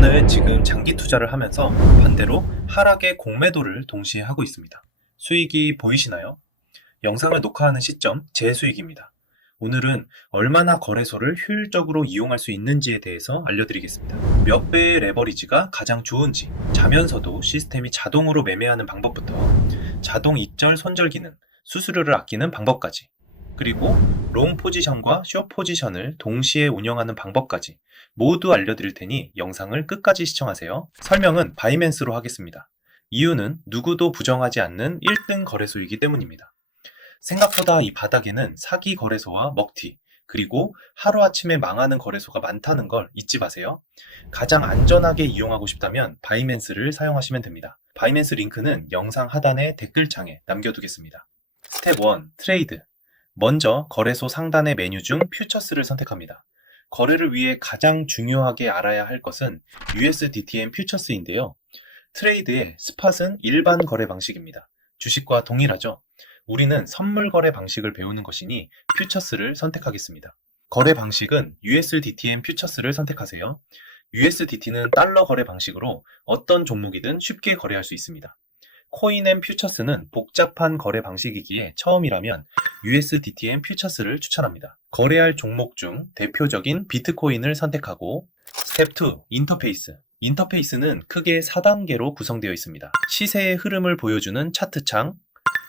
저는 지금 장기 투자를 하면서 반대로 하락의 공매도를 동시에 하고 있습니다. 수익이 보이시나요? 영상을 녹화하는 시점 제 수익입니다. 오늘은 얼마나 거래소를 효율적으로 이용할 수 있는지에 대해서 알려드리겠습니다. 몇 배의 레버리지가 가장 좋은지, 자면서도 시스템이 자동으로 매매하는 방법부터 자동 입절 손절 기능, 수수료를 아끼는 방법까지, 그리고 롱 포지션과 숏 포지션을 동시에 운영하는 방법까지 모두 알려드릴 테니 영상을 끝까지 시청하세요. 설명은 바이낸스로 하겠습니다. 이유는 누구도 부정하지 않는 1등 거래소이기 때문입니다. 생각보다 이 바닥에는 사기 거래소와 먹튀, 그리고 하루아침에 망하는 거래소가 많다는 걸 잊지 마세요. 가장 안전하게 이용하고 싶다면 바이낸스를 사용하시면 됩니다. 바이낸스 링크는 영상 하단의 댓글창에 남겨두겠습니다. 스텝 1. 트레이드. 먼저 거래소 상단의 메뉴 중 퓨처스를 선택합니다. 거래를 위해 가장 중요하게 알아야 할 것은 USDTM 퓨처스인데요. 트레이드의 스팟은 일반 거래 방식입니다. 주식과 동일하죠. 우리는 선물 거래 방식을 배우는 것이니 퓨처스를 선택하겠습니다. 거래 방식은 USDTM 퓨처스를 선택하세요. USDT는 달러 거래 방식으로 어떤 종목이든 쉽게 거래할 수 있습니다. 코인앤 퓨처스는 복잡한 거래 방식이기에 처음이라면 USDTM 퓨처스를 추천합니다. 거래할 종목 중 대표적인 비트코인을 선택하고 스텝 2. 인터페이스. 인터페이스는 크게 4단계로 구성되어 있습니다. 시세의 흐름을 보여주는 차트창,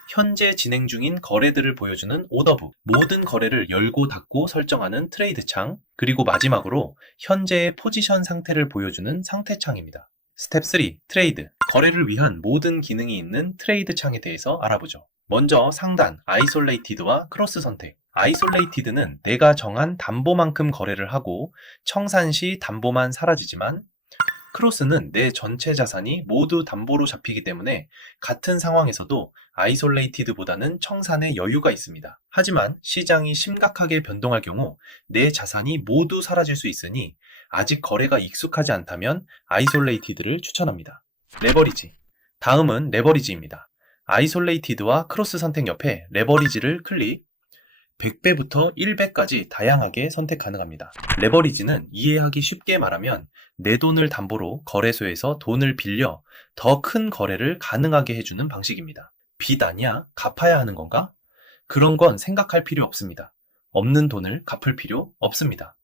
현재 진행 중인 거래들을 보여주는 오더북, 모든 거래를 열고 닫고 설정하는 트레이드 창, 그리고 마지막으로 현재의 포지션 상태를 보여주는 상태창입니다. 스텝 3. 트레이드. 거래를 위한 모든 기능이 있는 트레이드 창에 대해서 알아보죠. 먼저 상단, 아이솔레이티드와 크로스 선택. 아이솔레이티드는 내가 정한 담보만큼 거래를 하고 청산 시 담보만 사라지지만 크로스는 내 전체 자산이 모두 담보로 잡히기 때문에 같은 상황에서도 아이솔레이티드보다는 청산에 여유가 있습니다. 하지만 시장이 심각하게 변동할 경우 내 자산이 모두 사라질 수 있으니 아직 거래가 익숙하지 않다면 아이솔레이티드를 추천합니다. 레버리지. 다음은 레버리지입니다. 아이솔레이티드와 크로스 선택 옆에 레버리지를 클릭, 100배부터 1배까지 다양하게 선택 가능합니다. 레버리지는 이해하기 쉽게 말하면 내 돈을 담보로 거래소에서 돈을 빌려 더 큰 거래를 가능하게 해주는 방식입니다. 빚 아니야? 갚아야 하는 건가? 그런 건 생각할 필요 없습니다. 없는 돈을 갚을 필요 없습니다.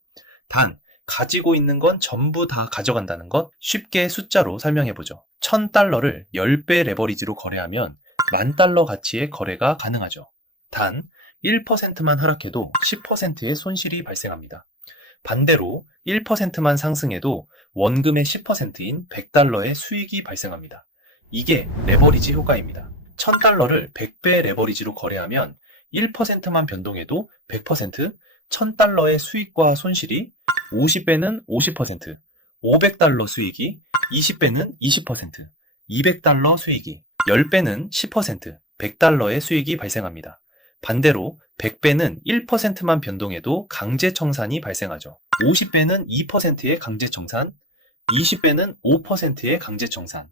단, 가지고 있는 건 전부 다 가져간다는 것 쉽게 숫자로 설명해보죠. 1000달러를 10배 레버리지로 거래하면 10,000달러 가치의 거래가 가능하죠. 단, 1%만 하락해도 10%의 손실이 발생합니다. 반대로 1%만 상승해도 원금의 10%인 100달러의 수익이 발생합니다. 이게 레버리지 효과입니다. 1000달러를 100배 레버리지로 거래하면 1%만 변동해도 100%, 1000달러의 수익과 손실이 50배는 50%, 500달러 수익이 20배는 20%, 200달러 수익이 10배는 10%, 100달러의 수익이 발생합니다. 반대로 100배는 1%만 변동해도 강제 청산이 발생하죠. 50배는 2%의 강제 청산, 20배는 5%의 강제 청산,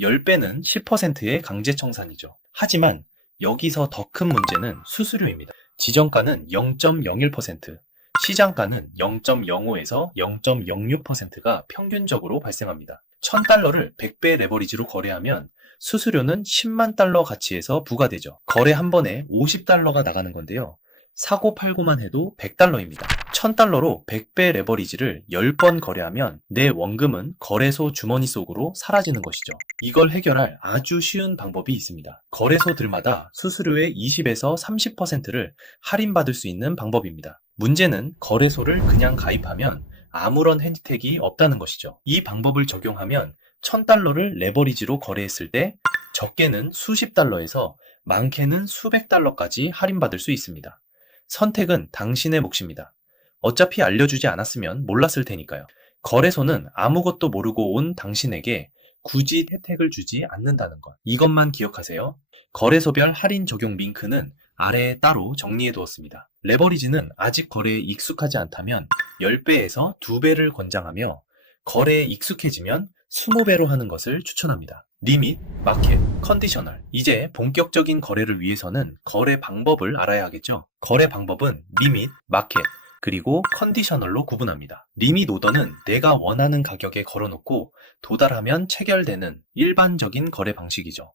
10배는 10%의 강제 청산이죠. 하지만 여기서 더 큰 문제는 수수료입니다. 지정가는 0.01%, 시장가는 0.05에서 0.06%가 평균적으로 발생합니다. 1000달러를 100배 레버리지로 거래하면 수수료는 10만 달러 가치에서 부과되죠. 거래 한 번에 50달러가 나가는 건데요. 사고 팔고만 해도 100달러입니다. 1000달러로 100배 레버리지를 10번 거래하면 내 원금은 거래소 주머니 속으로 사라지는 것이죠. 이걸 해결할 아주 쉬운 방법이 있습니다. 거래소들마다 수수료의 20에서 30%를 할인받을 수 있는 방법입니다. 문제는 거래소를 그냥 가입하면 아무런 혜택이 없다는 것이죠. 이 방법을 적용하면 1000달러를 레버리지로 거래했을 때 적게는 수십 달러에서 많게는 수백 달러까지 할인받을 수 있습니다. 선택은 당신의 몫입니다. 어차피 알려주지 않았으면 몰랐을 테니까요. 거래소는 아무것도 모르고 온 당신에게 굳이 혜택을 주지 않는다는 것. 이것만 기억하세요. 거래소별 할인 적용 링크는 아래에 따로 정리해 두었습니다. 레버리지는 아직 거래에 익숙하지 않다면 10배에서 2배를 권장하며 거래에 익숙해지면 20배로 하는 것을 추천합니다. 리밋, 마켓, 컨디셔널. 이제 본격적인 거래를 위해서는 거래 방법을 알아야 하겠죠. 거래 방법은 리밋, 마켓, 그리고 컨디셔널로 구분합니다. 리밋 오더는 내가 원하는 가격에 걸어놓고 도달하면 체결되는 일반적인 거래 방식이죠.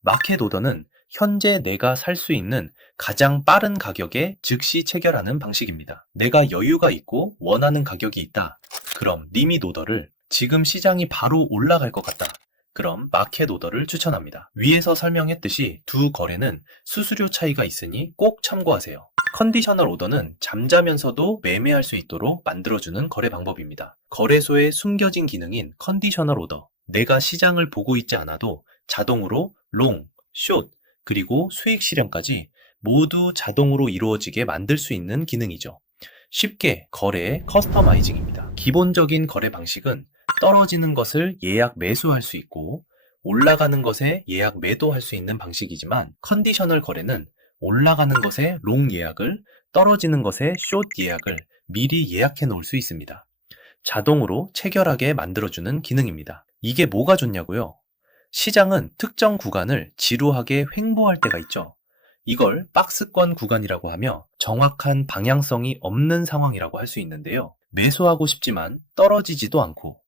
마켓 오더는 현재 내가 살 수 있는 가장 빠른 가격에 즉시 체결하는 방식입니다. 내가 여유가 있고 원하는 가격이 있다. 그럼 리밋 오더를 지금 시장이 바로 올라갈 것 같다. 그럼 마켓 오더를 추천합니다. 위에서 설명했듯이 두 거래는 수수료 차이가 있으니 꼭 참고하세요. 컨디셔널 오더는 잠자면서도 매매할 수 있도록 만들어주는 거래 방법입니다. 거래소의 숨겨진 기능인 컨디셔널 오더, 내가 시장을 보고 있지 않아도 자동으로 롱, 숏, 그리고 수익 실현까지 모두 자동으로 이루어지게 만들 수 있는 기능이죠. 쉽게 거래의 커스터마이징입니다. 기본적인 거래 방식은 떨어지는 것을 예약 매수할 수 있고 올라가는 것에 예약 매도할 수 있는 방식이지만 컨디셔널 거래는 올라가는 것에 롱 예약을, 떨어지는 것에 숏 예약을 미리 예약해 놓을 수 있습니다. 자동으로 체결하게 만들어주는 기능입니다. 이게 뭐가 좋냐고요? 시장은 특정 구간을 지루하게 횡보할 때가 있죠. 이걸 박스권 구간이라고 하며 정확한 방향성이 없는 상황이라고 할 수 있는데요. 매수하고 싶지만 떨어지지도 않고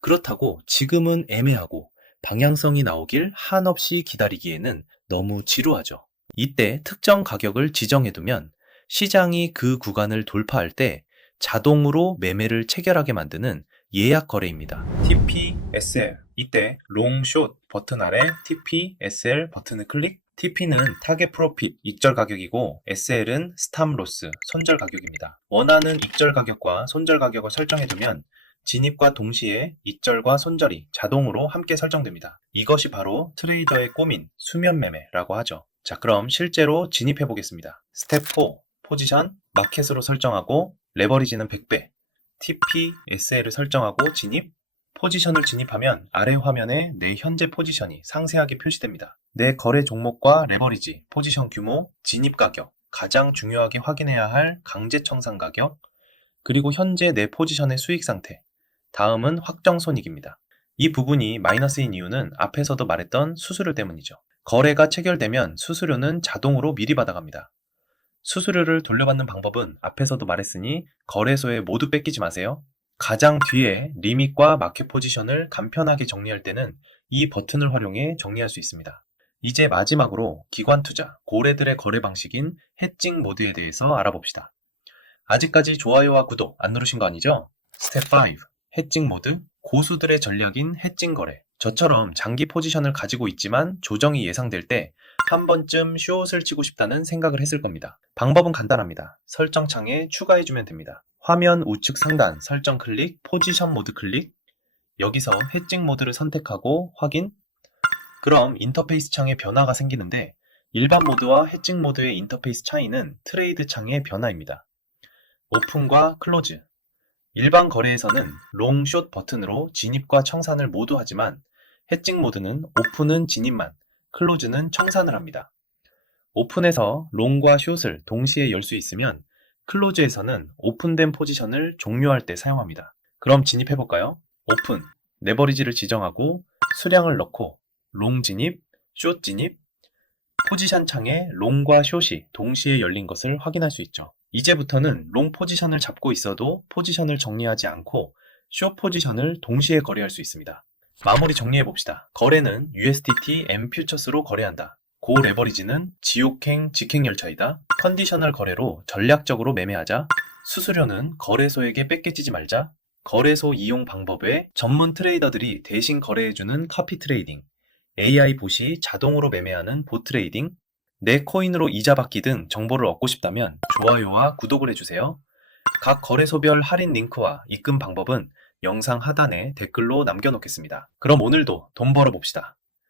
그렇다고 지금은 애매하고 방향성이 나오길 한없이 기다리기에는 너무 지루하죠. 이때 특정 가격을 지정해두면 시장이 그 구간을 돌파할 때 자동으로 매매를 체결하게 만드는 예약 거래입니다. TP, SL. 이때 롱, 숏 버튼 아래 TP, SL 버튼을 클릭. TP는 타겟 프로핏, 익절 가격이고 SL은 스탑 로스, 손절 가격입니다. 원하는 익절 가격과 손절 가격을 설정해두면 진입과 동시에 익절과 손절이 자동으로 함께 설정됩니다. 이것이 바로 트레이더의 꿈인 수면 매매라고 하죠. 자, 그럼 실제로 진입해 보겠습니다. 스텝 4, 포지션, 마켓으로 설정하고 레버리지는 100배, TP, SL을 설정하고 진입, 포지션을 진입하면 아래 화면에 내 현재 포지션이 상세하게 표시됩니다. 내 거래 종목과 레버리지, 포지션 규모, 진입 가격, 가장 중요하게 확인해야 할 강제 청산 가격, 그리고 현재 내 포지션의 수익 상태, 다음은 확정 손익입니다. 이 부분이 마이너스인 이유는 앞에서도 말했던 수수료 때문이죠. 거래가 체결되면 수수료는 자동으로 미리 받아갑니다. 수수료를 돌려받는 방법은 앞에서도 말했으니 거래소에 모두 뺏기지 마세요. 가장 뒤에 리밋과 마켓 포지션을 간편하게 정리할 때는 이 버튼을 활용해 정리할 수 있습니다. 이제 마지막으로 기관 투자, 고래들의 거래 방식인 해칭 모드에 대해서 알아봅시다. 아직까지 좋아요와 구독 안 누르신 거 아니죠? 스텝 5, 해칭 모드, 고수들의 전략인 해칭 거래. 저처럼 장기 포지션을 가지고 있지만 조정이 예상될 때 한 번쯤 숏을 치고 싶다는 생각을 했을 겁니다. 방법은 간단합니다. 설정창에 추가해주면 됩니다. 화면 우측 상단 설정 클릭, 포지션 모드 클릭, 여기서 해칭 모드를 선택하고 확인. 그럼 인터페이스 창에 변화가 생기는데 일반 모드와 해칭 모드의 인터페이스 차이는 트레이드 창의 변화입니다. 오픈과 클로즈. 일반 거래에서는 롱, 숏 버튼으로 진입과 청산을 모두 하지만 해칭 모드는 오픈은 진입만, 클로즈는 청산을 합니다. 오픈에서 롱과 숏을 동시에 열 수 있으면 클로즈에서는 오픈된 포지션을 종료할 때 사용합니다. 그럼 진입해볼까요? 오픈, 레버리지를 지정하고 수량을 넣고 롱 진입, 숏 진입, 포지션 창에 롱과 숏이 동시에 열린 것을 확인할 수 있죠. 이제부터는 롱 포지션을 잡고 있어도 포지션을 정리하지 않고 숏 포지션을 동시에 거래할 수 있습니다. 마무리 정리해봅시다. 거래는 USDT M 퓨처스로 거래한다. 고 레버리지는 지옥행 직행열차이다. 컨디셔널 거래로 전략적으로 매매하자. 수수료는 거래소에게 뺏기지 말자. 거래소 이용 방법에 전문 트레이더들이 대신 거래해주는 카피 트레이딩, AI 봇이 자동으로 매매하는 봇 트레이딩, 내 코인으로 이자 받기 등 정보를 얻고 싶다면 좋아요와 구독을 해주세요. 각 거래소별 할인 링크와 입금 방법은 영상 하단에 댓글로 남겨놓겠습니다. 그럼 오늘도 돈 벌어봅시다.